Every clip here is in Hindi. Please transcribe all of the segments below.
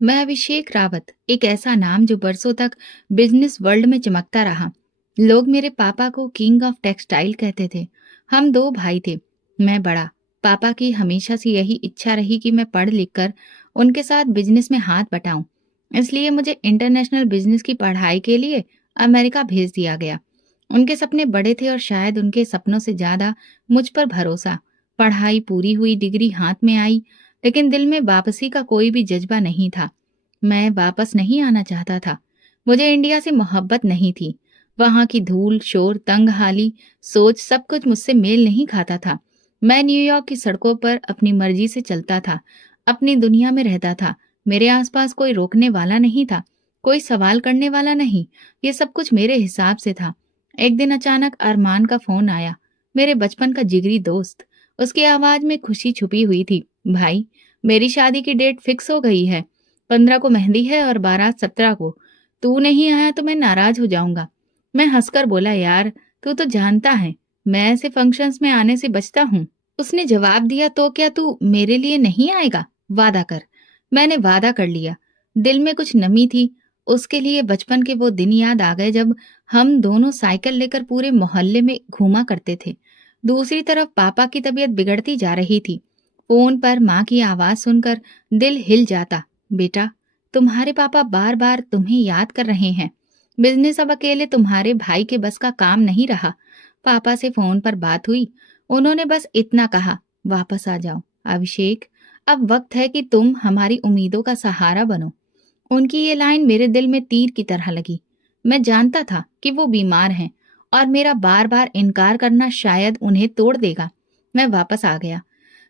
मैं अभिषेक रावत, एक ऐसा नाम जो बरसों तक बिजनेस वर्ल्ड में चमकता रहा। लोग मेरे पापा को किंग ऑफ टेक्सटाइल कहते थे। हम दो भाई थे, मैं बड़ा। पापा की हमेशा से यही इच्छा रही कि मैं पढ़ लिख कर उनके साथ बिजनेस में हाथ बटाऊं। इसलिए मुझे इंटरनेशनल बिजनेस की पढ़ाई के लिए अमेरिका भेज दिया गया। उनके सपने बड़े थे और शायद उनके सपनों से ज्यादा मुझ पर भरोसा। पढ़ाई पूरी हुई, डिग्री हाथ में आई, लेकिन दिल में वापसी का कोई भी जज्बा नहीं था। मैं वापस नहीं आना चाहता था। मुझे इंडिया से मोहब्बत नहीं थी। वहां की धूल, शोर, तंगहाली, सोच, सब कुछ मुझसे मेल नहीं खाता था। मैं न्यूयॉर्क की सड़कों पर अपनी मर्जी से चलता था, अपनी दुनिया में रहता था। मेरे आसपास कोई रोकने वाला नहीं था, कोई सवाल करने वाला नहीं। ये सब कुछ मेरे हिसाब से था। एक दिन अचानक अरमान का फोन आया, मेरे बचपन का जिगरी दोस्त। उसकी आवाज में खुशी छुपी हुई थी। भाई, मेरी शादी की डेट फिक्स हो गई है। 15 को मेहंदी है और बारात 17 को। तू नहीं आया तो मैं नाराज हो जाऊंगा। मैं हंसकर बोला, यार तू तो जानता है मैं ऐसे फंक्शंस में आने से बचता हूँ। उसने जवाब दिया, तो क्या तू मेरे लिए नहीं आएगा? वादा कर। मैंने वादा कर लिया। दिल में कुछ नमी थी। उसके लिए बचपन के वो दिन याद आ गए जब हम दोनों साइकिल लेकर पूरे मोहल्ले में घूमा करते थे। दूसरी तरफ पापा की तबीयत बिगड़ती जा रही थी। फोन पर माँ की आवाज सुनकर दिल हिल जाता। बेटा, तुम्हारे पापा बार बार तुम्हें याद कर रहे हैं। बिजनेस अब अकेले तुम्हारे भाई के बस का काम नहीं रहा। पापा से फोन पर बात हुई। उन्होंने बस इतना कहा, वापस आ जाओ अभिषेक, अब वक्त है कि तुम हमारी उम्मीदों का सहारा बनो। उनकी ये लाइन मेरे दिल में तीर की तरह लगी। मैं जानता था कि वो बीमार हैं और मेरा बार बार इनकार करना शायद उन्हें तोड़ देगा। मैं वापस आ गया।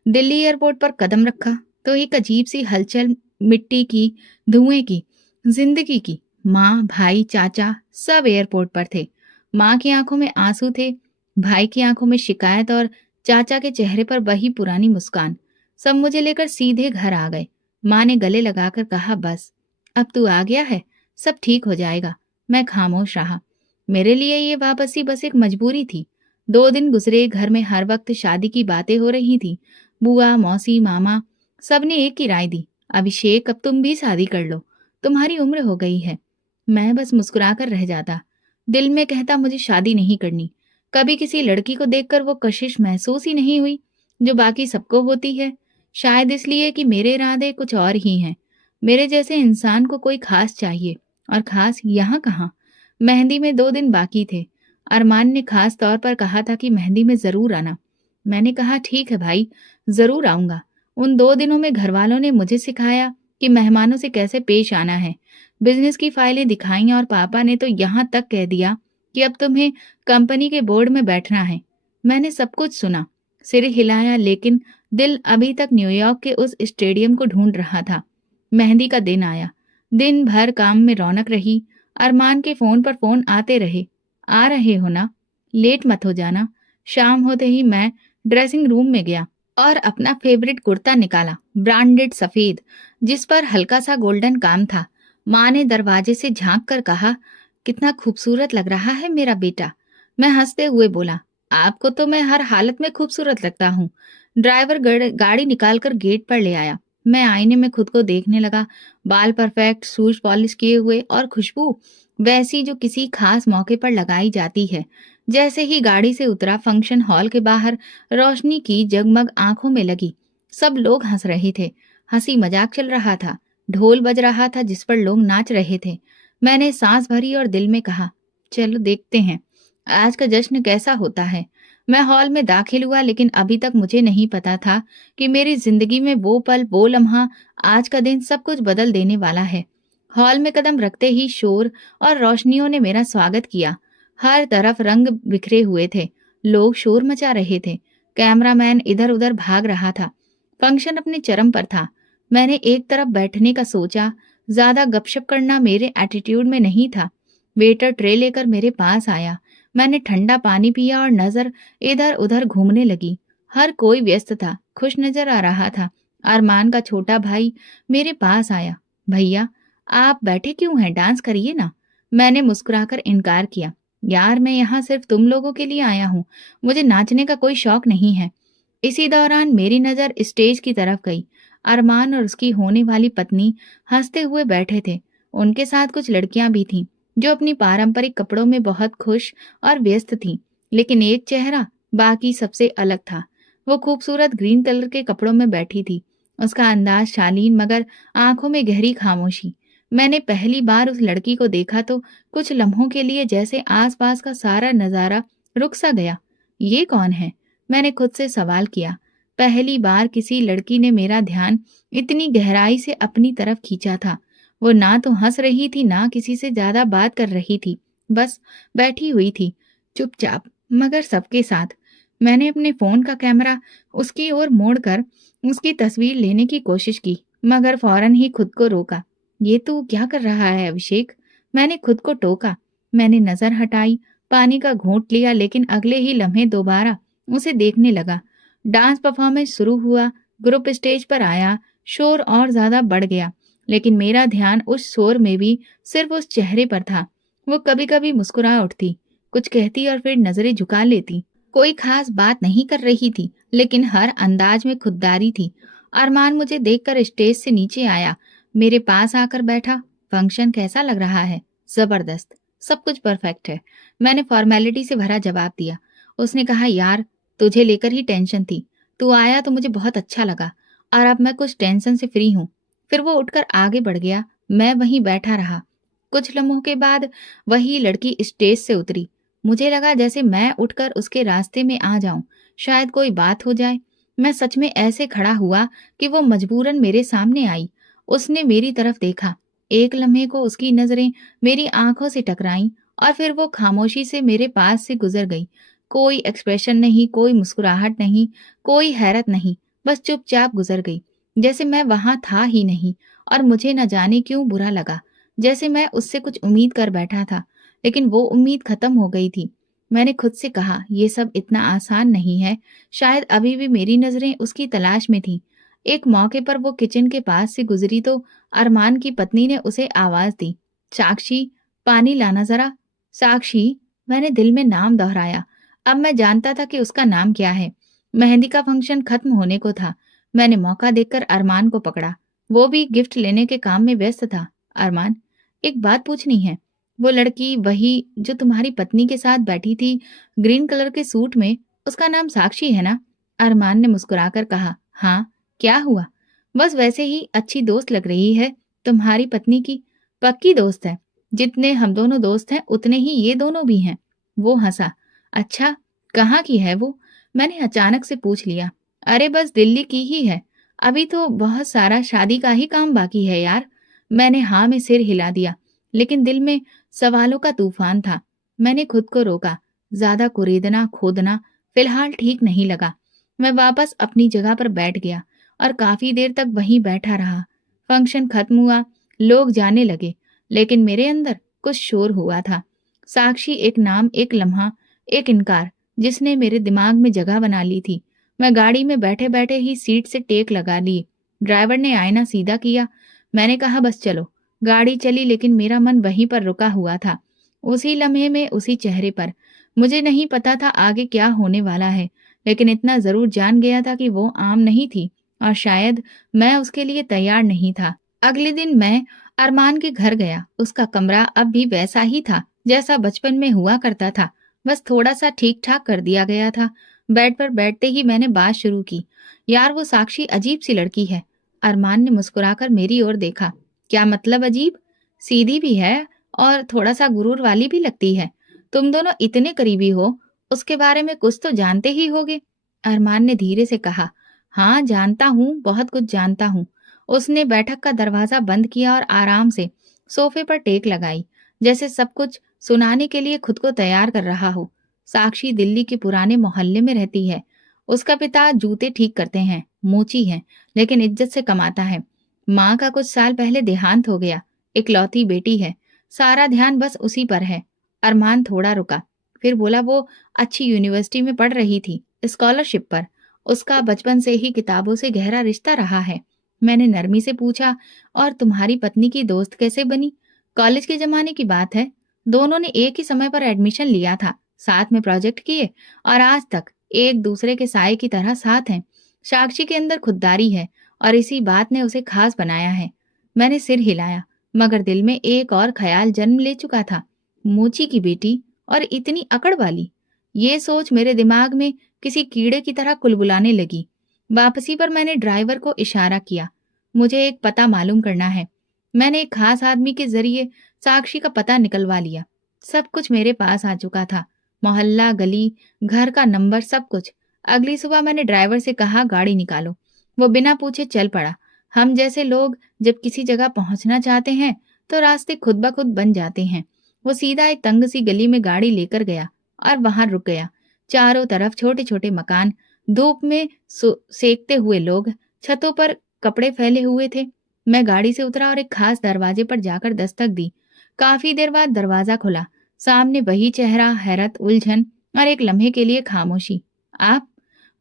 दिल्ली एयरपोर्ट पर कदम रखा तो एक अजीब सी हलचल, मिट्टी की, धुएं की, जिंदगी की। माँ, भाई, चाचा सब एयरपोर्ट पर थे। माँ की आंखों में आंसू थे, भाई की आंखों में शिकायत और चाचा के चेहरे पर वही पुरानी मुस्कान। सब मुझे लेकर सीधे घर आ गए। माँ ने गले लगाकर कहा, बस अब तू आ गया है, सब ठीक हो जाएगा। मैं खामोश रहा। मेरे लिए ये वापसी बस एक मजबूरी थी। 2 दिन गुजरे, घर में हर वक्त शादी की बातें हो रही थी। बुआ, मौसी, मामा सबने एक ही राय दी, अभिषेक अब तुम भी शादी कर लो, तुम्हारी उम्र हो गई है। मैं बस मुस्कुराकर रह जाता। दिल में कहता, मुझे शादी नहीं करनी। कभी किसी लड़की को देखकर वो कशिश महसूस ही नहीं हुई जो बाकी सबको होती है। शायद इसलिए कि मेरे इरादे कुछ और ही हैं। मेरे जैसे इंसान को कोई खास चाहिए, और खास यहाँ कहाँ। मेहंदी में 2 दिन बाकी थे। अरमान ने खास तौर पर कहा था कि मेहंदी में जरूर आना। मैंने कहा, ठीक है भाई, जरूर आऊंगा। उन 2 दिनों में घर वालों ने मुझे सिखाया कि मेहमानों से कैसे पेश आना है। बिजनेस की फाइलें दिखाई और पापा ने तो यहाँ तक कह दिया कि अब तुम्हें कंपनी के बोर्ड में बैठना है। मैंने सब कुछ सुना, सिर हिलाया, लेकिन दिल अभी तक न्यूयॉर्क के उस स्टेडियम को ढूंढ रहा था। मेहंदी का दिन आया। दिन भर काम में रौनक रही। अरमान के फोन पर फोन आते रहे, आ रहे हो ना, लेट मत हो जाना। शाम होते ही मैं ड्रेसिंग रूम में गया और अपना फेवरेट कुर्ता निकाला, ब्रांडेड सफेद, जिस पर हल्का सा गोल्डन काम था। माँ ने दरवाजे से झांक कर कहा, कितना खूबसूरत लग रहा है मेरा बेटा। मैं हंसते हुए बोला, आपको तो मैं हर हालत में खूबसूरत लगता हूँ। ड्राइवर गाड़ी निकाल कर गेट पर ले आया। मैं आईने में खुद को देखने लगा। बाल परफेक्ट, शूज पॉलिश किए हुए और खुशबू वैसी जो किसी खास मौके पर लगाई जाती है। जैसे ही गाड़ी से उतरा, फंक्शन हॉल के बाहर रोशनी की जगमग आंखों में लगी। सब लोग हंस रहे थे, हंसी मजाक चल रहा था। ढोल बज रहा था जिस पर लोग नाच रहे थे। मैंने सांस भरी और दिल में कहा, चलो देखते हैं आज का जश्न कैसा होता है। मैं हॉल में दाखिल हुआ, लेकिन अभी तक मुझे नहीं पता था कि मेरी जिंदगी में वो पल, वो लम्हा, आज का दिन सब कुछ बदल देने वाला है। हॉल में कदम रखते ही शोर और रोशनियों ने मेरा स्वागत किया। हर तरफ रंग बिखरे हुए थे, लोग शोर मचा रहे थे, कैमरामैन इधर उधर भाग रहा था। फंक्शन अपने चरम पर था। मैंने एक तरफ बैठने का सोचा। ज्यादा गपशप करना मेरे एटीट्यूड में नहीं था। वेटर ट्रे लेकर मेरे पास आया। मैंने ठंडा पानी पिया और नजर इधर उधर घूमने लगी। हर कोई व्यस्त था, खुश नजर आ रहा था। अरमान का छोटा भाई मेरे पास आया, भैया आप बैठे क्यों हैं, डांस करिए ना। मैंने मुस्कुराकर इनकार किया, यार मैं यहाँ सिर्फ तुम लोगों के लिए आया हूँ, मुझे नाचने का कोई शौक नहीं है। इसी दौरान मेरी नजर स्टेज की तरफ गई। अरमान और उसकी होने वाली पत्नी हंसते हुए बैठे थे। उनके साथ कुछ लड़कियां भी थीं, जो अपनी पारंपरिक कपड़ों में बहुत खुश और व्यस्त थीं। लेकिन एक चेहरा बाकी सबसे अलग था। वो खूबसूरत ग्रीन कलर के कपड़ों में बैठी थी। उसका अंदाज शालीन, मगर आंखों में गहरी खामोशी। मैंने पहली बार उस लड़की को देखा तो कुछ लम्हों के लिए जैसे आसपास का सारा नजारा रुक सा गया। ये कौन है? मैंने खुद से सवाल किया। पहली बार किसी लड़की ने मेरा ध्यान इतनी गहराई से अपनी तरफ खींचा था। वो ना तो हंस रही थी, ना किसी से ज्यादा बात कर रही थी। बस बैठी हुई थी, चुपचाप, मगर सबके साथ। मैंने अपने फोन का कैमरा उसकी ओर मोड़कर उसकी तस्वीर लेने की कोशिश की, मगर फौरन ही खुद को रोका। ये तू क्या कर रहा है अभिषेक? मैंने खुद को टोका। मैंने नजर हटाई, पानी का घूंट लिया, लेकिन अगले ही लम्हे दोबारा उसे देखने लगा। डांस परफॉर्मेंस शुरू हुआ, ग्रुप स्टेज पर आया, शोर और ज्यादा बढ़ गया। लेकिन मेरा ध्यान उस शोर में भी सिर्फ उस चेहरे पर था। वो कभी कभी मुस्कुरा उठती, कुछ कहती और फिर नजरें झुका लेती। कोई खास बात नहीं कर रही थी, लेकिन हर अंदाज में खुददारी थी। अरमान मुझे देखकर स्टेज से नीचे आया, मेरे पास आकर बैठा। फंक्शन कैसा लग रहा है? जबरदस्त, सब कुछ परफेक्ट है, मैंने फॉर्मेलिटी से भरा जवाब दिया। उसने कहा, यार तुझे लेकर ही टेंशन थी, तू आया तो मुझे बहुत अच्छा लगा, और अब मैं कुछ टेंशन से फ्री हूँ। फिर वो उठकर आगे बढ़ गया। मैं वहीं बैठा रहा। कुछ लम्हों के बाद वही लड़की स्टेज से उतरी। मुझे लगा जैसे मैं उठकर उसके रास्ते में आ जाऊं, शायद कोई बात हो जाए। मैं सच में ऐसे खड़ा हुआ कि वो मजबूरन मेरे सामने आई। उसने मेरी तरफ देखा। एक लम्हे को उसकी नजरें मेरी आंखों से टकराईं, और फिर वो खामोशी से मेरे पास से गुजर गई। कोई एक्सप्रेशन नहीं, कोई मुस्कुराहट नहीं, कोई हैरत नहीं, बस चुपचाप गुजर गई, जैसे मैं वहां था ही नहीं। और मुझे न जाने क्यों बुरा लगा, जैसे मैं उससे कुछ उम्मीद कर बैठा था, लेकिन वो उम्मीद खत्म हो गई थी। मैंने खुद से कहा, ये सब इतना आसान नहीं है। शायद अभी भी मेरी नजरें उसकी तलाश में थीं। एक मौके पर वो किचन के पास से गुजरी तो अरमान की पत्नी ने उसे आवाज दी, साक्षी, पानी लाना जरा। साक्षी, मैंने दिल में नाम दोहराया। अब मैं जानता था कि उसका नाम क्या है। मेहंदी का फंक्शन खत्म होने को था। मैंने मौका देखकर अरमान को पकड़ा। वो भी गिफ्ट लेने के काम में व्यस्त था। अरमान, एक बात पूछनी है। वो लड़की, वही जो तुम्हारी पत्नी के साथ बैठी थी, ग्रीन कलर के सूट में, उसका नाम साक्षी है ना? अरमान ने मुस्कुराकर कहा। हाँ, क्या हुआ? बस वैसे ही अच्छी दोस्त लग रही है। तुम्हारी पत्नी की पक्की दोस्त है। जितने हम दोनों दोस्त हैं, उतने ही ये दोनों भी हैं। वो हंसा। अच्छा, कहाँ की है वो? मैंने अचानक से पूछ लिया। अरे बस दिल्ली की ही है। अभी तो बहुत सारा शादी का ही काम बाकी है यार। मैंने हाँ में सिर हिला दिया, लेकिन दिल में सवालों का तूफान था। मैंने खुद को रोका। ज्यादा कुरेदना खोदना फिलहाल ठीक नहीं लगा। मैं वापस अपनी जगह पर बैठ गया और काफी देर तक वहीं बैठा रहा। फंक्शन खत्म हुआ, लोग जाने लगे, लेकिन मेरे अंदर कुछ शोर हुआ था। साक्षी, एक नाम, एक लम्हा, एक इनकार, जिसने मेरे दिमाग में जगह बना ली थी। मैं गाड़ी में बैठे बैठे ही सीट से टेक लगा ली। ड्राइवर ने आईना सीधा किया। मैंने कहा, बस चलो। गाड़ी चली, लेकिन मेरा मन वहीं पर रुका हुआ था, उसी लम्हे में, उसी चेहरे पर। मुझे नहीं पता था आगे क्या होने वाला है, लेकिन इतना जरूर जान गया था कि वो आम नहीं थी, और शायद मैं उसके लिए तैयार नहीं था। अगले दिन मैं अरमान के घर गया। उसका कमरा अब भी वैसा ही था जैसा बचपन में हुआ करता था, बस थोड़ा सा ठीक ठाक कर दिया गया था। बेड पर बैठते ही मैंने बात शुरू की। यार, वो साक्षी अजीब सी लड़की है। अरमान ने मुस्कुराकर मेरी ओर देखा। क्या मतलब अजीब? सीधी भी है और थोड़ा सा गुरूर वाली भी लगती है। तुम दोनों इतने करीबी हो, उसके बारे में कुछ तो जानते ही होगे। अरमान ने धीरे से कहा। हाँ, जानता हूँ, बहुत कुछ जानता हूँ। उसने बैठक का दरवाजा बंद किया और आराम से सोफे पर टेक लगाई, जैसे सब कुछ सुनाने के लिए खुद को तैयार कर रहा हो। साक्षी दिल्ली के पुराने मोहल्ले में रहती है। उसका पिता जूते ठीक करते हैं, मोची है, लेकिन इज्जत से कमाता है। माँ का कुछ साल पहले देहांत हो गया। इकलौती बेटी है, सारा ध्यान बस उसी पर है। अरमान थोड़ा रुका, फिर बोला, वो अच्छी यूनिवर्सिटी में पढ़ रही थी, स्कॉलरशिप पर। उसका बचपन से ही किताबों से गहरा रिश्ता रहा है। मैंने नरमी से पूछा, और तुम्हारी पत्नी की दोस्त कैसे बनी? कॉलेज के जमाने की बात है। दोनों ने एक ही समय पर एडमिशन लिया था, साथ में प्रोजेक्ट किए, और आज तक एक दूसरे के साए की तरह साथ हैं। साक्षी के अंदर खुददारी है, और इसी बात ने उसे खास बनाया है। मैंने सिर हिलाया, मगर दिल में एक और ख्याल जन्म ले चुका था। मोची की बेटी और इतनी अकड़ वाली। ये सोच मेरे दिमाग में किसी कीड़े की तरह कुलबुलाने लगी। वापसी पर मैंने ड्राइवर को इशारा किया, मुझे एक पता मालूम करना है। मैंने एक खास आदमी के जरिए साक्षी का पता निकलवा लिया। सब कुछ मेरे पास आ चुका था, मोहल्ला, गली, घर का नंबर, सब कुछ। अगली सुबह मैंने ड्राइवर से कहा, गाड़ी निकालो। वो बिना पूछे चल पड़ा। हम जैसे लोग जब किसी जगह पहुंचना चाहते हैं तो रास्ते खुद ब खुद बन जाते हैं। वो सीधा एक तंग सी गली में गाड़ी लेकर गया और वहां रुक गया। चारों तरफ छोटे छोटे मकान, धूप में सेकते हुए लोग, छतों पर कपड़े फैले हुए थे। मैं गाड़ी से उतरा और एक खास दरवाजे पर जाकर दस्तक दी। काफी देर बाद दरवाजा खुला। सामने वही चेहरा, हैरत, उलझन और एक लम्हे के लिए खामोशी। आप?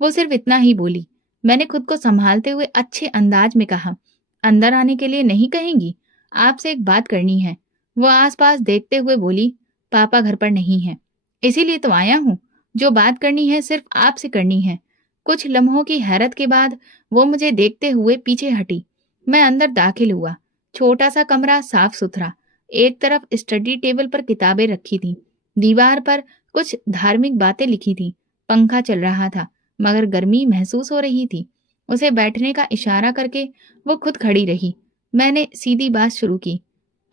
वो सिर्फ इतना ही बोली। मैंने खुद को संभालते हुए अच्छे अंदाज में कहा, अंदर आने के लिए नहीं कहेंगी? आपसे एक बात करनी है। वो आसपास देखते हुए बोली, पापा घर पर नहीं है, इसीलिए तो आया हूँ। जो बात करनी है सिर्फ आपसे करनी है। कुछ लम्हों की हैरत के बाद वो मुझे देखते हुए पीछे हटी। मैं अंदर दाखिल हुआ। छोटा सा कमरा, साफ सुथरा। एक तरफ स्टडी टेबल पर किताबें रखी थी। दीवार पर कुछ धार्मिक बातें लिखी थी। पंखा चल रहा था, मगर गर्मी महसूस हो रही थी। उसे बैठने का इशारा करके वो खुद खड़ी रही। मैंने सीधी बात शुरू की।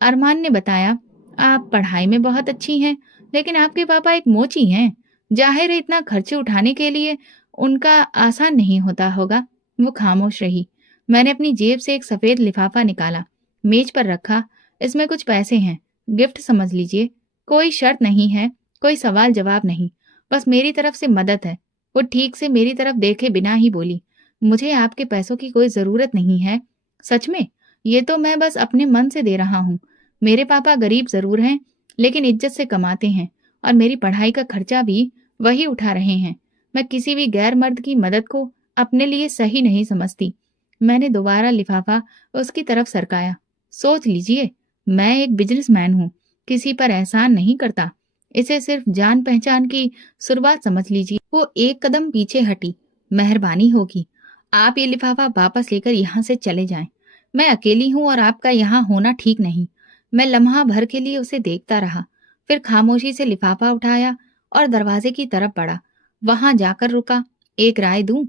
अरमान ने बताया, आप पढ़ाई में बहुत अच्छी हैं, लेकिन आपके पापा एक मोची हैं। जाहिर है इतना खर्चे उठाने के लिए उनका आसान नहीं होता होगा। वो खामोश रही। मैंने अपनी जेब से एक सफेद लिफाफा निकाला, मेज पर रखा। इसमें कुछ पैसे हैं, गिफ्ट समझ लीजिए। कोई शर्त नहीं है, कोई सवाल जवाब नहीं, बस मेरी तरफ से मदद है। वो ठीक से मेरी तरफ देखे बिना ही बोली, मुझे आपके पैसों की कोई जरूरत नहीं है। सच में? ये तो मैं बस अपने मन से दे रहा हूँ। मेरे पापा गरीब जरूर हैं, लेकिन इज्जत से कमाते हैं और मेरी पढ़ाई का खर्चा भी वही उठा रहे हैं। मैं किसी भी गैर मर्द की मदद को अपने लिए सही नहीं समझती। मैंने दोबारा लिफाफा उसकी तरफ सरकाया। सोच लीजिए, मैं एक बिजनेसमैन हूँ, किसी पर एहसान नहीं करता। इसे सिर्फ जान पहचान की शुरुआत समझ लीजिए। वो एक कदम पीछे हटी। मेहरबानी होगी, आप ये लिफाफा वापस लेकर यहाँ से चले जाएं। मैं अकेली हूँ और आपका यहाँ होना ठीक नहीं। मैं लम्हा भर के लिए उसे देखता रहा, फिर खामोशी से लिफाफा उठाया और दरवाजे की तरफ बढ़ा। वहां जाकर रुका। एक राय दूं?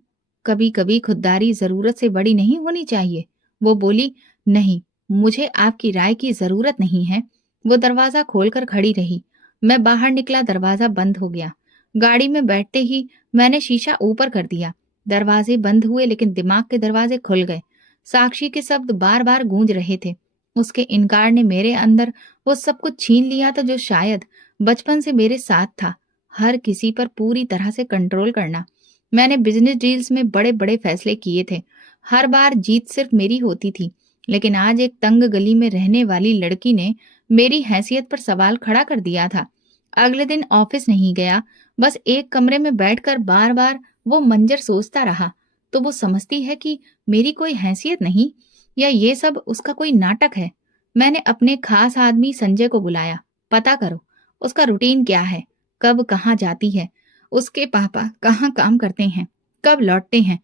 कभी कभी खुददारी जरूरत से बड़ी नहीं होनी चाहिए। वो बोली, नहीं, मुझे आपकी राय की जरूरत नहीं है। वो दरवाजा खोलकर खड़ी रही। मैं बाहर निकला, दरवाजा बंद हो गया। गाड़ी में बैठते ही मैंने शीशा ऊपर कर दिया। दरवाजे बंद हुए, लेकिन दिमाग के दरवाजे खुल गए। साक्षी के शब्द बार बार गूंज रहे थे। उसके इनकार ने मेरे अंदर वो सब कुछ छीन लिया था जो शायद बचपन से मेरे साथ था, हर किसी पर पूरी तरह से कंट्रोल करना। मैंने बिजनेस डील्स में बड़े बड़े फैसले किए थे। हर बार जीत सिर्फ मेरी होती थी, लेकिन आज एक तंग गली में रहने वाली लड़की ने मेरी हैसियत पर सवाल खड़ा कर दिया था। अगले दिन ऑफिस नहीं गया, बस एक कमरे में बैठकर बार बार वो मंजर सोचता रहा। तो वो समझती है कि मेरी कोई हैसियत नहीं, या ये सब उसका कोई नाटक है? मैंने अपने खास आदमी संजय को बुलाया। पता करो उसका रूटीन क्या है, कब कहाँ जाती है, उसके पापा कहाँ काम करते हैं, कब लौटते हैं।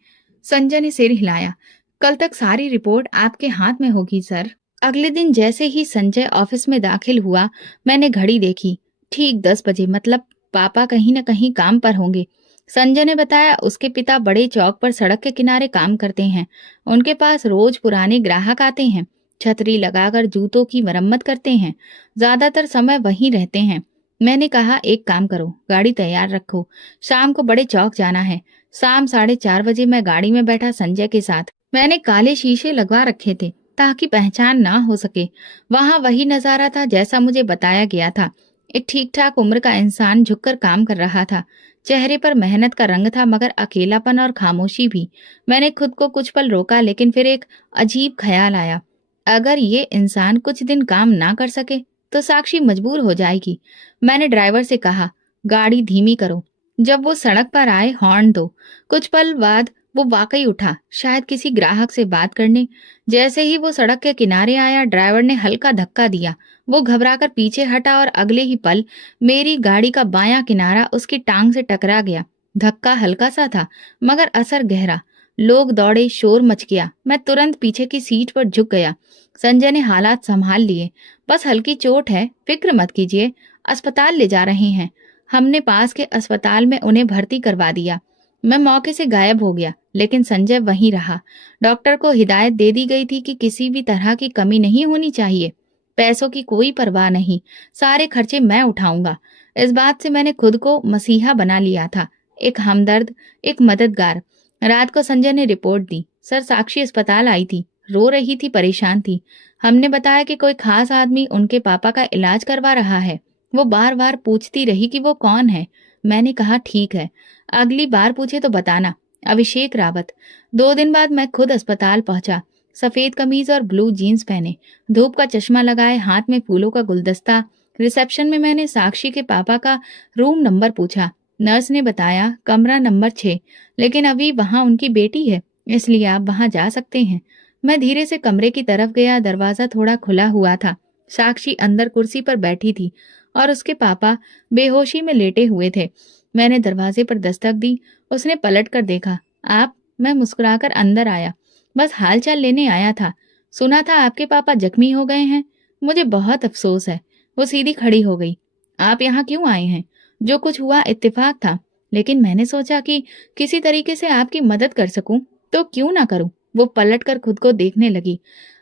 संजय ने सिर हिलाया। कल तक सारी रिपोर्ट आपके हाथ में होगी सर। अगले दिन जैसे ही संजय ऑफिस में दाखिल हुआ, मैंने घड़ी देखी। ठीक 10 बजे, मतलब पापा कहीं न कहीं काम पर होंगे। संजय ने बताया, उसके पिता बड़े चौक पर सड़क के किनारे काम करते हैं। उनके पास रोज पुराने ग्राहक आते हैं, छतरी लगाकर जूतों की मरम्मत करते हैं। ज्यादातर समय वहीं रहते हैं। मैंने कहा, एक काम करो, गाड़ी तैयार रखो, शाम को बड़े चौक जाना है। शाम 4:30 बजे मैं गाड़ी में बैठा संजय के साथ। मैंने काले शीशे लगवा रखे थे ताकि पहचान ना हो सके। वहां वही नजारा था जैसा मुझे बताया गया था। एक ठीक ठाक उम्र का इंसान झुककर काम कर रहा था। चेहरे पर मेहनत का रंग था, मगर अकेलापन और खामोशी भी। मैंने खुद को कुछ पल रोका, लेकिन फिर एक अजीब ख्याल आया। अगर ये इंसान कुछ दिन काम ना कर सके तो साक्षी मजबूर हो जाएगी। मैंने ड्राइवर से कहा, गाड़ी धीमी करो, जब वो सड़क पर आए हॉर्न दो। कुछ पल बाद वो वाकई उठा, शायद किसी ग्राहक से बात करने। जैसे ही वो सड़क के किनारे आया, ड्राइवर ने हल्का धक्का दिया। वो घबराकर पीछे हटा और अगले ही पल मेरी गाड़ी का बायां किनारा उसकी टांग से टकरा गया। धक्का हल्का सा था, मगर असर गहरा। लोग दौड़े, शोर मच गया। मैं तुरंत पीछे की सीट पर झुक गया। संजय ने हालात संभाल लिए। बस हल्की चोट है, फिक्र मत कीजिए, अस्पताल ले जा रहे हैं। हमने पास के अस्पताल में उन्हें भर्ती करवा दिया। मैं मौके से गायब हो गया, लेकिन संजय वहीं रहा। डॉक्टर को हिदायत दे दी गई थी कि किसी भी तरह की कमी नहीं होनी चाहिए। पैसों की कोई परवाह नहीं, सारे खर्चे मैं उठाऊंगा। इस बात से मैंने खुद को मसीहा बना लिया था, एक हमदर्द, एक मददगार। रात को संजय ने रिपोर्ट दी। सर, साक्षी अस्पताल आई थी, रो रही थी, परेशान थी। हमने बताया कि कोई खास आदमी उनके पापा का इलाज करवा रहा है। वो बार बार पूछती रही कि वो कौन है। मैंने कहा ठीक है, अगली बार पूछे तो बताना। अभिषेक रावत। 2 दिन बाद मैं खुद अस्पताल पहुंचा। सफेद कमीज और ब्लू जीन्स पहने, धूप का चश्मा लगाए, हाथ में फूलों का गुलदस्ता। रिसेप्शन में मैंने साक्षी के पापा का रूम नंबर पूछा। नर्स ने बताया कमरा नंबर 6, लेकिन अभी वहां उनकी बेटी है, इसलिए आप वहां जा सकते हैं। मैं धीरे से कमरे की तरफ गया। दरवाजा थोड़ा खुला हुआ था। साक्षी अंदर कुर्सी पर बैठी थी और उसके पापा बेहोशी में लेटे हुए थे। मैंने दरवाजे पर दस्तक दी। उसने पलट कर देखा। आप? मैं मुस्कुराकर अंदर आया। बस हालचाल लेने आया था। सुना था आपके पापा जख्मी हो गए हैं। मुझे बहुत अफसोस है। वो सीधी खड़ी हो गई। आप यहाँ क्यों आए हैं? जो कुछ हुआ इत्तेफाक था, लेकिन मैंने सोचा कि किसी तरीके से आपकी मदद कर सकूं, तो क्यों ना करूं। वो पलटकर खुद को देखने लगी।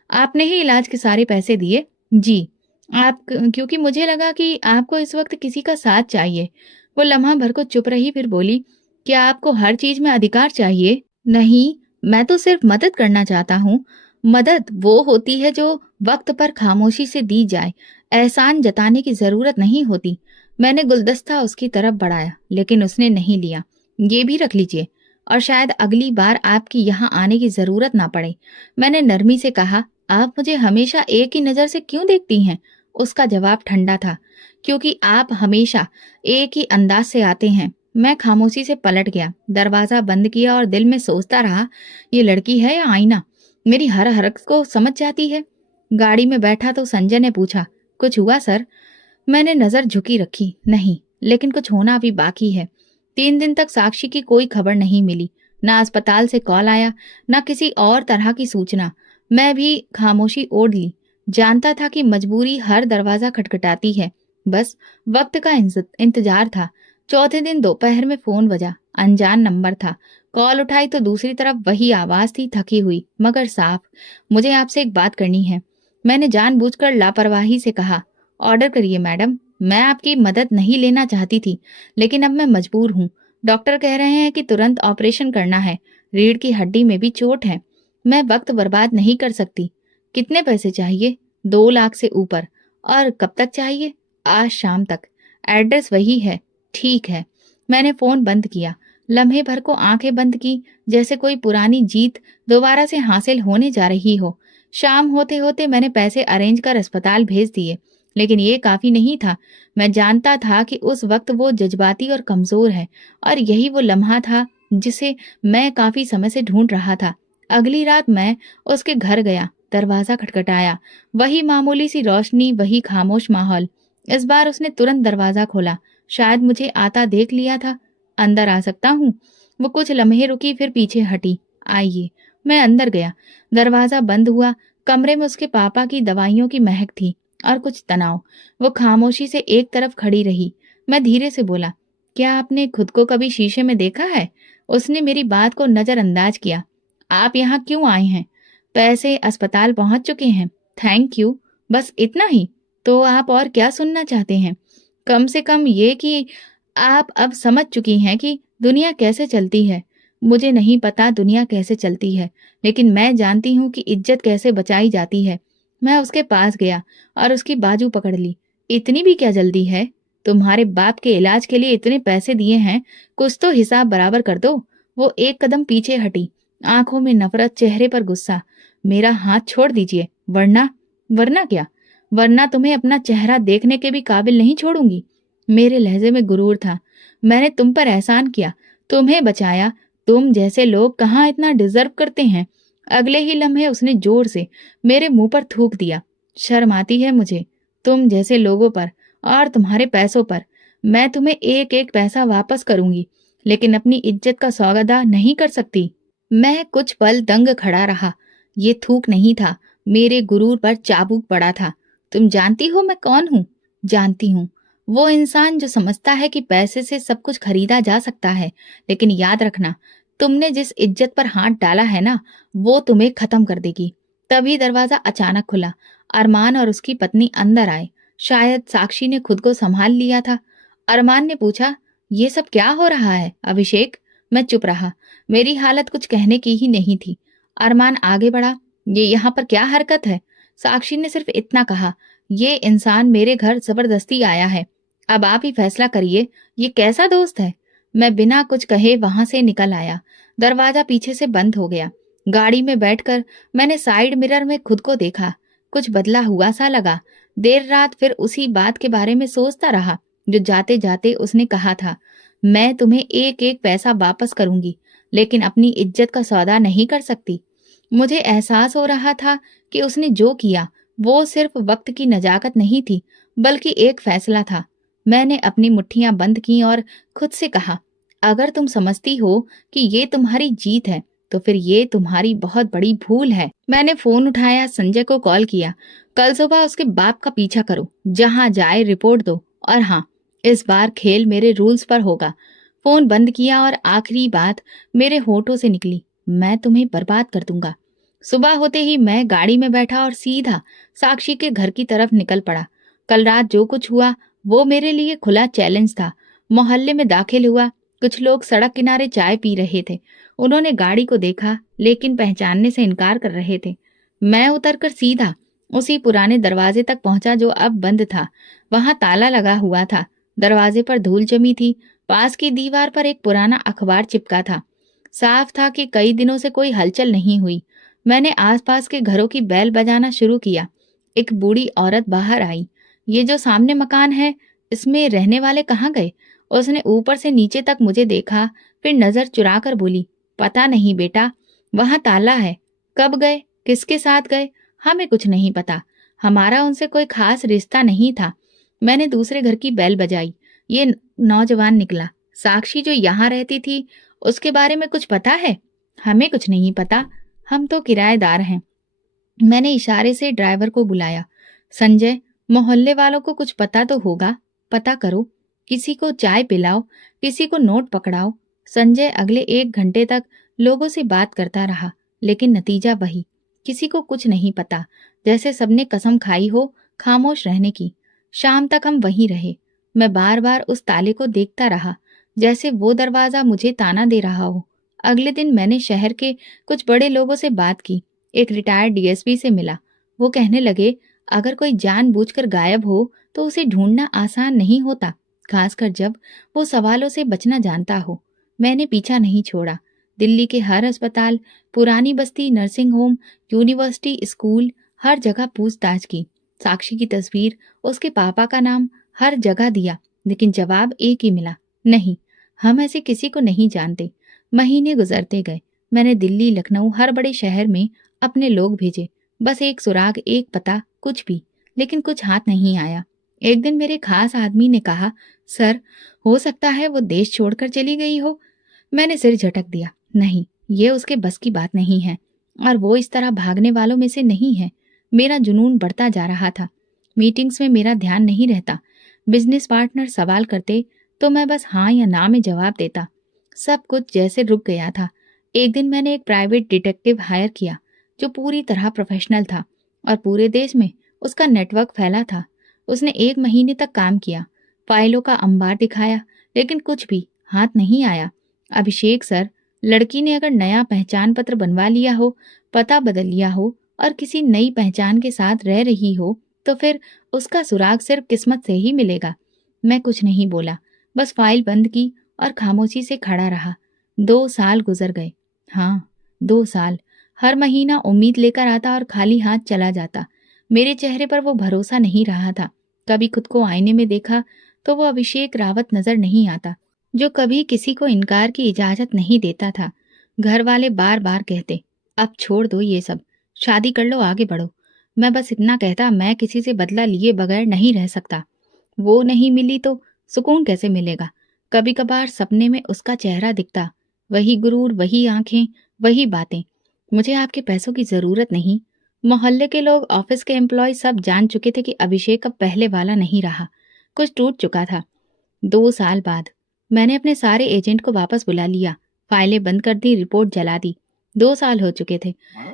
आपने ही इलाज के सारे पैसे दिए? जी। आप? क्योंकि मुझे लगा कि आपको इस वक्त किसी का साथ चाहिए। वो लम्हा भर को चुप रही, फिर बोली, क्या आपको हर चीज में अधिकार चाहिए? नहीं, मैं तो सिर्फ मदद करना चाहता हूँ। मदद वो होती है जो वक्त पर खामोशी से दी जाए। एहसान जताने की जरूरत नहीं होती। मैंने गुलदस्ता उसकी तरफ बढ़ाया, लेकिन उसने नहीं लिया। ये भी रख लीजिए, और शायद अगली बार आपकी यहाँ आने की जरूरत ना पड़े। मैंने नरमी से कहा, आप मुझे हमेशा एक ही नजर से क्यों देखती हैं? उसका जवाब ठंडा था, क्योंकि आप हमेशा एक ही अंदाज से आते हैं। मैं खामोशी से पलट गया, दरवाजा बंद किया और दिल में सोचता रहा, ये लड़की है या आईना? मेरी हर हरकत को समझ जाती है। गाड़ी में बैठा तो संजय ने पूछा, कुछ हुआ सर? मैंने नजर झुकी रखी। नहीं, लेकिन कुछ होना अभी बाकी है। 3 दिन तक साक्षी की कोई खबर नहीं मिली। ना अस्पताल से कॉल आया, ना किसी और तरह की सूचना। मैं भी खामोशी ओढ़ ली। जानता था कि मजबूरी हर दरवाजा खटखटाती है। बस वक्त का इंतजार था। चौथे दिन दोपहर में फोन बजा। अनजान नंबर था। कॉल उठाई तो दूसरी तरफ वही आवाज थी, थकी हुई मगर साफ। मुझे आपसे एक बात करनी है। मैंने जानबूझकर लापरवाही से कहा। ऑर्डर करिए मैडम। मैं आपकी मदद नहीं लेना चाहती थी, लेकिन अब मैं मजबूर हूँ। डॉक्टर कह रहे हैं कि तुरंत ऑपरेशन करना है। रीढ़ की हड्डी में भी चोट है। मैं वक्त बर्बाद नहीं कर सकती। कितने पैसे चाहिए? 2 लाख से ऊपर। और कब तक चाहिए? आज शाम तक। एड्रेस वही है। ठीक है। मैंने फोन बंद किया। लम्हे भर को आंखें बंद की, जैसे कोई पुरानी जीत दोबारा से हासिल होने जा रही हो। शाम होते होते मैंने पैसे अरेंज कर अस्पताल भेज दिए, लेकिन ये काफी नहीं था। मैं जानता था कि उस वक्त वो जज्बाती और कमजोर है, और यही वो लम्हा था जिसे मैं काफी समय से ढूंढ रहा था। अगली रात मैं उसके घर गया। दरवाजा खटखटाया। वही मामूली सी रोशनी, वही खामोश माहौल। इस बार उसने तुरंत दरवाजा खोला। शायद मुझे आता देख लिया था। अंदर आ सकता हूँ? वो कुछ लम्हे रुकी, फिर पीछे हटी। आइए। मैं अंदर गया। दरवाजा बंद हुआ। कमरे में उसके पापा की दवाइयों की महक थी और कुछ तनाव। वो खामोशी से एक तरफ खड़ी रही। मैं धीरे से बोला, क्या आपने खुद को कभी शीशे में देखा है? उसने मेरी बात को नजरअंदाज किया। आप यहाँ क्यों आए हैं? पैसे अस्पताल पहुंच चुके हैं। Thank you. बस इतना ही? तो आप और क्या सुनना चाहते हैं? कम से कम ये कि आप अब समझ चुकी हैं कि दुनिया कैसे चलती है। मुझे नहीं पता दुनिया कैसे चलती है, लेकिन मैं जानती हूँ कि इज्जत कैसे बचाई जाती है। मैं उसके पास गया और उसकी बाजू पकड़ ली। इतनी भी क्या जल्दी है? तुम्हारे बाप के इलाज के लिए इतने पैसे दिए हैं, कुछ तो हिसाब बराबर कर दो। वो एक कदम पीछे हटी, आंखों में नफरत, चेहरे पर गुस्सा। मेरा हाथ छोड़ दीजिए, वरना। वरना क्या? वरना तुम्हें अपना चेहरा देखने के भी काबिल नहीं छोड़ूंगी। मेरे लहजे में गुरूर था। मैंने तुम पर एहसान किया, तुम्हें बचाया। तुम जैसे लोग कहाँ इतना डिजर्व करते हैं। अगले ही लम्हे उसने जोर से मेरे मुंह पर थूक दिया। शर्म आती है मुझे, तुम जैसे लोगों पर और तुम्हारे पैसों पर। मैं तुम्हें एक एक पैसा वापस करूंगी, लेकिन अपनी इज्जत का सौदा नहीं कर सकती। मैं कुछ पल दंग खड़ा रहा। ये थूक नहीं था, मेरे गुरूर पर चाबुक पड़ा था। तुम जानती हो मैं कौन हूँ? जानती हूँ। वो इंसान जो समझता है कि पैसे से सब कुछ खरीदा जा सकता है। लेकिन याद रखना, तुमने जिस इज्जत पर हाथ डाला है ना, वो तुम्हें खत्म कर देगी। तभी दरवाजा अचानक खुला। अरमान और उसकी पत्नी अंदर आए। शायद साक्षी ने खुद को संभाल लिया था। अरमान ने पूछा, ये सब क्या हो रहा है अभिषेक? मैं चुप रहा। मेरी हालत कुछ कहने की ही नहीं थी। अरमान आगे बढ़ा, ये यहाँ पर क्या हरकत है? साक्षी ने सिर्फ इतना कहा, ये इंसान मेरे घर जबरदस्ती आया है। अब आप ही फैसला करिए, ये कैसा दोस्त है? मैं बिना कुछ कहे वहां से निकल आया। दरवाजा पीछे से बंद हो गया। गाड़ी में बैठकर मैंने साइड मिरर में खुद को देखा। कुछ बदला हुआ सा लगा। देर रात फिर उसी बात के बारे में सोचता रहा जो जाते जाते उसने कहा था। मैं तुम्हें एक एक पैसा वापस करूंगी, लेकिन अपनी इज्जत का सौदा नहीं कर सकती। मुझे एहसास हो रहा था कि उसने जो किया वो सिर्फ वक्त की नजाकत नहीं थी, बल्कि एक फैसला था। मैंने अपनी मुट्ठियां बंद की और खुद से कहा, अगर तुम समझती हो कि ये तुम्हारी जीत है, तो फिर ये तुम्हारी बहुत बड़ी भूल है। मैंने फोन उठाया, संजय को कॉल किया। कल सुबह उसके बाप का पीछा करो, जहां जाए रिपोर्ट दो, और हाँ, इस बार खेल मेरे रूल्स पर होगा। फोन बंद किया और आखिरी बात मेरे होठों से निकली, मैं तुम्हें बर्बाद कर दूंगा। सुबह होते ही मैं गाड़ी में बैठा और सीधा साक्षी के घर की तरफ निकल पड़ा। कल रात जो कुछ हुआ वो मेरे लिए खुला चैलेंज था। मोहल्ले में दाखिल हुआ। कुछ लोग सड़क किनारे चाय पी रहे थे। उन्होंने गाड़ी को देखा, लेकिन पहचानने से इनकार कर रहे थे। मैं उतरकर सीधा उसी पुराने दरवाजे तक पहुंचा जो अब बंद था। वहां ताला लगा हुआ था। दरवाजे पर धूल जमी थी। पास की दीवार पर एक पुराना अखबार चिपका था। साफ था कि कई दिनों से कोई हलचल नहीं हुई। मैंने आसपास के घरों की बेल बजाना शुरू किया। एक बूढ़ी औरत बाहर आई। ये जो सामने मकान है, इसमें रहने वाले कहाँ गए? उसने ऊपर से नीचे तक मुझे देखा, फिर नजर चुरा कर बोली, पता नहीं बेटा, वहां ताला है। कब गए, किसके साथ गए, हमें कुछ नहीं पता। हमारा उनसे कोई खास रिश्ता नहीं था। मैंने दूसरे घर की बेल बजाई। ये नौजवान निकला। साक्षी जो यहाँ रहती थी, उसके बारे में कुछ पता है? हमें कुछ नहीं पता, हम तो किराएदार हैं। मैंने इशारे से ड्राइवर को बुलाया। संजय, मोहल्ले वालों को कुछ पता तो होगा, पता करो। किसी को चाय पिलाओ, किसी को नोट पकड़ाओ। संजय अगले 1 घंटे तक लोगों से बात करता रहा, लेकिन नतीजा वही, किसी को कुछ नहीं पता। जैसे सबने कसम खाई हो खामोश रहने की। शाम तक हम वहीं रहे। मैं बार बार उस ताले को देखता रहा, जैसे वो दरवाजा मुझे ताना दे रहा हो। अगले दिन मैंने शहर के कुछ बड़े लोगों से बात की। एक रिटायर्ड डीएसपी से मिला। वो कहने लगे, अगर कोई जानबूझकर गायब हो तो उसे ढूंढना आसान नहीं होता, खासकर जब वो सवालों से बचना जानता हो। मैंने पीछा नहीं छोड़ा। दिल्ली के हर अस्पताल, पुरानी बस्ती, नर्सिंग होम, यूनिवर्सिटी, स्कूल, हर जगह पूछताछ की। साक्षी की तस्वीर, उसके पापा का नाम, हर जगह दिया, लेकिन जवाब एक ही मिला, नहीं, हम ऐसे किसी को नहीं जानते। महीने गुजरते गए। मैंने दिल्ली, लखनऊ, हर बड़े शहर में अपने लोग भेजे। बस एक सुराग, एक पता, कुछ भी, लेकिन कुछ हाथ नहीं आया। एक दिन मेरे खास आदमी ने कहा, सर, हो सकता है वो देश छोड़कर चली गई हो। मैंने सिर झटक दिया, नहीं, ये उसके बस की बात नहीं है, और वो इस तरह भागने वालों में से नहीं है। मेरा जुनून बढ़ता जा रहा था। मीटिंग्स में मेरा ध्यान नहीं रहता। बिजनेस पार्टनर सवाल करते तो मैं बस हाँ या ना में जवाब देता। सब कुछ जैसे रुक गया था। एक दिन मैंने एक प्राइवेट डिटेक्टिव हायर किया जो पूरी तरह प्रोफेशनल था और पूरे देश में उसका नेटवर्क फैला था। उसने 1 महीने तक काम किया, फाइलों का अंबार दिखाया, लेकिन कुछ भी हाथ नहीं आया। अभिषेक सर, लड़की ने अगर नया पहचान पत्र बनवा लिया हो, पता बदल लिया हो और किसी नई पहचान के साथ रह रही हो, तो फिर उसका सुराग सिर्फ किस्मत से ही मिलेगा। मैं कुछ नहीं बोला, बस फाइल बंद की और खामोशी से खड़ा रहा। 2 साल गुजर गए। हाँ, 2 साल। हर महीना उम्मीद लेकर आता और खाली हाथ चला जाता। मेरे चेहरे पर वो भरोसा नहीं रहा था। कभी खुद को आईने में देखा तो वो अभिषेक रावत नजर नहीं आता, जो कभी किसी को इनकार की इजाजत नहीं देता था। घर वाले बार बार कहते, अब छोड़ दो ये सब, शादी कर लो, आगे बढ़ो। मैं बस इतना कहता, मैं किसी से बदला लिए बगैर नहीं रह सकता। वो नहीं मिली तो सुकून कैसे मिलेगा? कभी कभार सपने में उसका चेहरा दिखता, वही गुरूर, वही आंखें, वही बातें, मुझे आपके पैसों की ज़रूरत नहीं। मोहल्ले के लोग, ऑफिस के एम्प्लॉय सब जान चुके थे कि अभिषेक अब पहले वाला नहीं रहा। कुछ टूट चुका था। 2 साल बाद मैंने अपने सारे एजेंट को वापस बुला लिया, फाइलें बंद कर दी, रिपोर्ट जला दी। 2 साल हो चुके थे,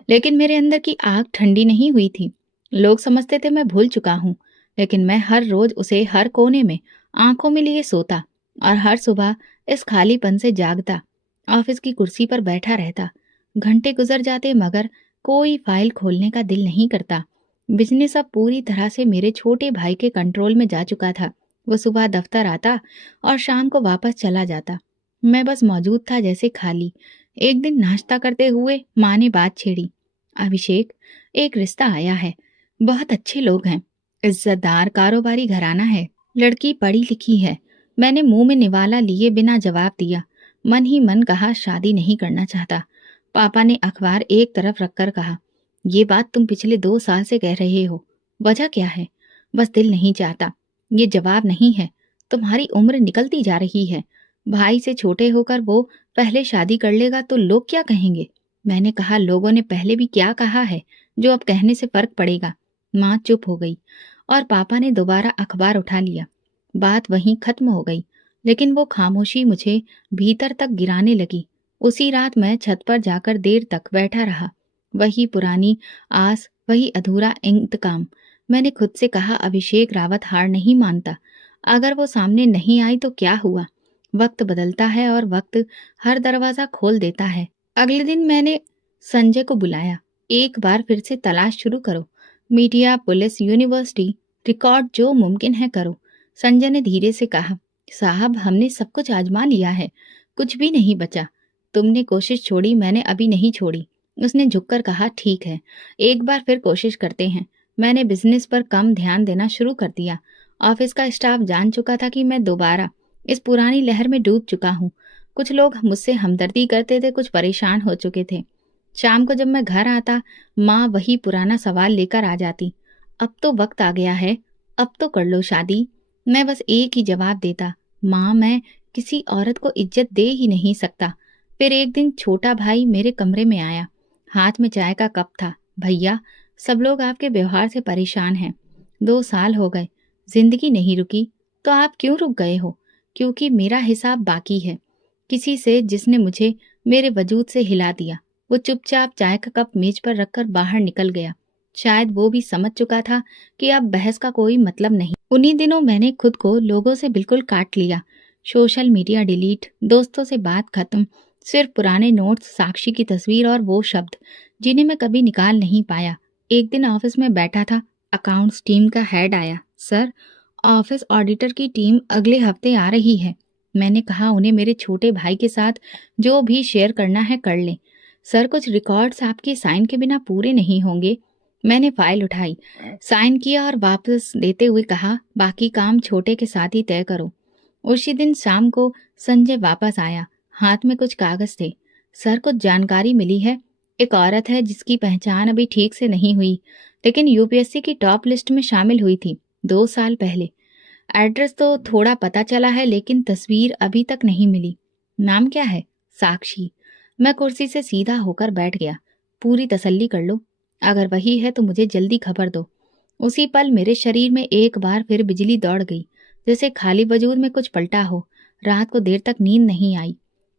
लेकिन मेरे अंदर की आग ठंडी नहीं हुई थी। लोग समझते थे मैं भूल चुका हूँ, लेकिन मैं हर रोज उसे हर कोने में आंखों में लिए सोता और हर सुबह इस खालीपन से जागता। ऑफिस की कुर्सी पर बैठा रहता। घंटे गुजर जाते मगर कोई फाइल खोलने का दिल नहीं करता। बिजनेस अब पूरी तरह से मेरे छोटे भाई के कंट्रोल में जा चुका था। वो सुबह दफ्तर आता और शाम को वापस चला जाता। मैं बस मौजूद था, जैसे खाली। एक दिन नाश्ता करते हुए माँ ने बात छेड़ी। अभिषेक, एक रिश्ता आया है। बहुत अच्छे लोग हैं, इज्जतदार कारोबारी घराना है, लड़की पढ़ी लिखी है। मैंने मुंह में निवाला लिए बिना जवाब दिया। मन ही मन कहा शादी नहीं करना चाहता। पापा ने अखबार एक तरफ रखकर कहा, ये बात तुम पिछले 2 साल से कह रहे हो, वजह क्या है? बस दिल नहीं चाहता। ये जवाब नहीं है, तुम्हारी उम्र निकलती जा रही है। भाई से छोटे होकर वो पहले शादी कर लेगा तो लोग क्या कहेंगे? मैंने कहा, लोगों ने पहले भी क्या कहा है जो अब कहने से फर्क पड़ेगा? माँ चुप हो गई और पापा ने दोबारा अखबार उठा लिया। बात वहीं खत्म हो गई, लेकिन वो खामोशी मुझे भीतर तक गिराने लगी। उसी रात मैं छत पर जाकर देर तक बैठा रहा। वही पुरानी आस, वही अधूरा इंतकाम। मैंने खुद से कहा, अभिषेक रावत हार नहीं मानता। अगर वो सामने नहीं आई तो क्या हुआ? वक्त बदलता है और वक्त हर दरवाजा खोल देता है। अगले दिन मैंने संजय को बुलाया। एक बार फिर से तलाश शुरू करो। मीडिया, पुलिस, यूनिवर्सिटी, रिकॉर्ड, जो मुमकिन है करो। संजय ने धीरे से कहा, साहब हमने सब कुछ आजमा लिया है, कुछ भी नहीं बचा। तुमने कोशिश छोड़ी, मैंने अभी नहीं छोड़ी। उसने झुककर कहा, ठीक है, एक बार फिर कोशिश करते हैं। मैंने बिजनेस पर कम ध्यान देना शुरू कर दिया। ऑफिस का स्टाफ जान चुका था कि मैं दोबारा इस पुरानी लहर में डूब चुका हूँ। कुछ लोग मुझसे हमदर्दी करते थे, कुछ परेशान हो चुके थे। शाम को जब मैं घर आता, माँ वही पुराना सवाल लेकर आ जाती, अब तो वक्त आ गया है, अब तो कर लो शादी। मैं बस एक ही जवाब देता, माँ मैं किसी औरत को इज्जत दे ही नहीं सकता। फिर एक दिन छोटा भाई मेरे कमरे में आया, हाथ में चाय का कप था। भैया, सब लोग आपके व्यवहार से परेशान हैं। 2 साल हो गए, जिंदगी नहीं रुकी, तो आप क्यों रुक गए हो? क्योंकि मेरा हिसाब बाकी है, किसी से जिसने मुझे मेरे वजूद से हिला दिया। वो चुपचाप चाय का कप मेज पर रखकर बाहर निकल गया। शायद वो भी समझ चुका था कि अब बहस का कोई मतलब नहीं। उन्हीं दिनों मैंने खुद को लोगों से बिल्कुल काट लिया। सोशल मीडिया डिलीट, दोस्तों से बात खत्म, सिर्फ पुराने नोट्स, साक्षी की तस्वीर और वो शब्द जिन्हें मैं कभी निकाल नहीं पाया। एक दिन ऑफिस में बैठा था, अकाउंट्स टीम का हेड आया। सर, ऑफिस ऑडिटर की टीम अगले हफ्ते आ रही है। मैंने कहा, उन्हें मेरे छोटे भाई के साथ जो भी शेयर करना है कर लें। सर, कुछ रिकॉर्ड्स आपके साइन के बिना पूरे नहीं होंगे। मैंने फाइल उठाई, साइन किया और वापस देते हुए कहा, बाकी काम छोटे के साथ ही तय करो। उसी दिन शाम को संजय वापस आया, हाथ में कुछ कागज थे। सर, कुछ जानकारी मिली है। एक औरत है जिसकी पहचान अभी ठीक से नहीं हुई, लेकिन यूपीएससी की टॉप लिस्ट में शामिल हुई थी 2 साल पहले। एड्रेस तो थोड़ा पता चला है, लेकिन तस्वीर अभी तक नहीं मिली। नाम क्या है? साक्षी। मैं कुर्सी से सीधा होकर बैठ गया। पूरी तसल्ली कर लो, अगर वही है तो मुझे जल्दी खबर दो। उसी पल मेरे शरीर में एक बार फिर बिजली दौड़ गई, जैसे खाली वजूद में कुछ पलटा हो। रात को देर तक नींद नहीं आई।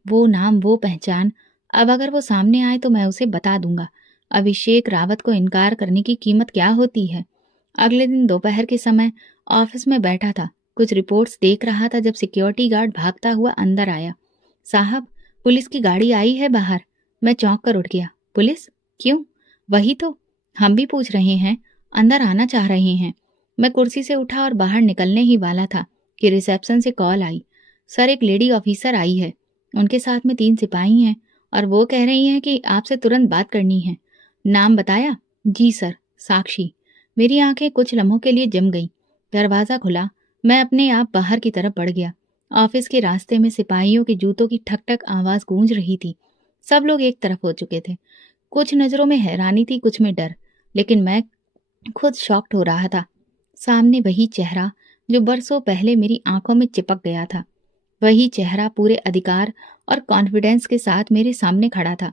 वो नाम, वो पहचान, अब अगर वो सामने आए तो मैं उसे बता दूंगा अभिषेक रावत को इनकार करने की कीमत क्या होती है। अगले दिन दोपहर के समय ऑफिस में बैठा था, कुछ रिपोर्ट्स देख रहा था, जब सिक्योरिटी गार्ड भागता हुआ अंदर आया। साहब, पुलिस की गाड़ी आई है बाहर। मैं चौंक कर उठ गया। पुलिस? क्यों? वही तो हम भी पूछ रहे हैं, अंदर आना चाह रहे हैं। मैं कुर्सी से उठा और बाहर निकलने ही वाला था कि रिसेप्शन से कॉल आई। सर, एक लेडी ऑफिसर आई है, उनके साथ में 3 सिपाही हैं और वो कह रही हैं कि आपसे तुरंत बात करनी है। नाम बताया? जी सर, साक्षी। मेरी आंखें कुछ लम्हों के लिए जम गई। दरवाजा खुला, मैं अपने आप बाहर की तरफ बढ़ गया। ऑफिस के रास्ते में सिपाहियों के जूतों की ठक ठक आवाज गूंज रही थी। सब लोग एक तरफ हो चुके थे। कुछ नजरों में हैरानी थी, कुछ में डर, लेकिन मैं खुद शॉक्ड हो रहा था। सामने वही चेहरा जो बरसों पहले मेरी आंखों में चिपक गया था, वही चेहरा पूरे अधिकार और कॉन्फिडेंस के साथ मेरे सामने खड़ा था।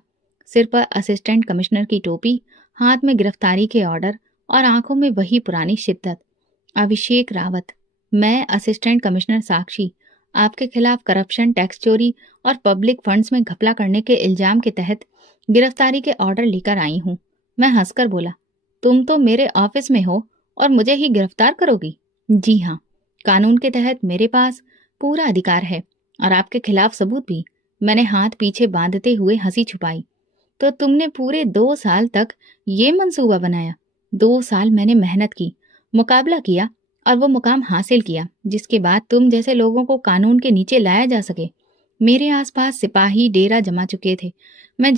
सिर पर असिस्टेंट कमिश्नर की टोपी, हाथ में गिरफ्तारी के ऑर्डर और आंखों में वही पुरानी शिद्दत। अभिषेक रावत, मैं असिस्टेंट कमिश्नर साक्षी, आपके खिलाफ करप्शन, टैक्स चोरी और पब्लिक फंड्स में घपला करने के इल्जाम के तहत गिरफ्तारी के ऑर्डर लेकर आई हूँ। मैं हंसकर बोला, तुम तो मेरे ऑफिस में हो और मुझे ही गिरफ्तार करोगी? जी हाँ, कानून के तहत मेरे पास पूरा अधिकार है और आपके खिलाफ सबूत भी। मैंने हाथ पीछे बांधते हुए हंसी छुपाई। तो तुमने पूरे 2 साल तक ये मंसूबा बनाया? 2 साल मैंने मेहनत की, मुकाबला किया और वो मुकाम हासिल किया जिसके बाद तुम जैसे लोगों को कानून के नीचे लाया जा सके। मेरे आसपास सिपाही डेरा जमा चुके थे। मैं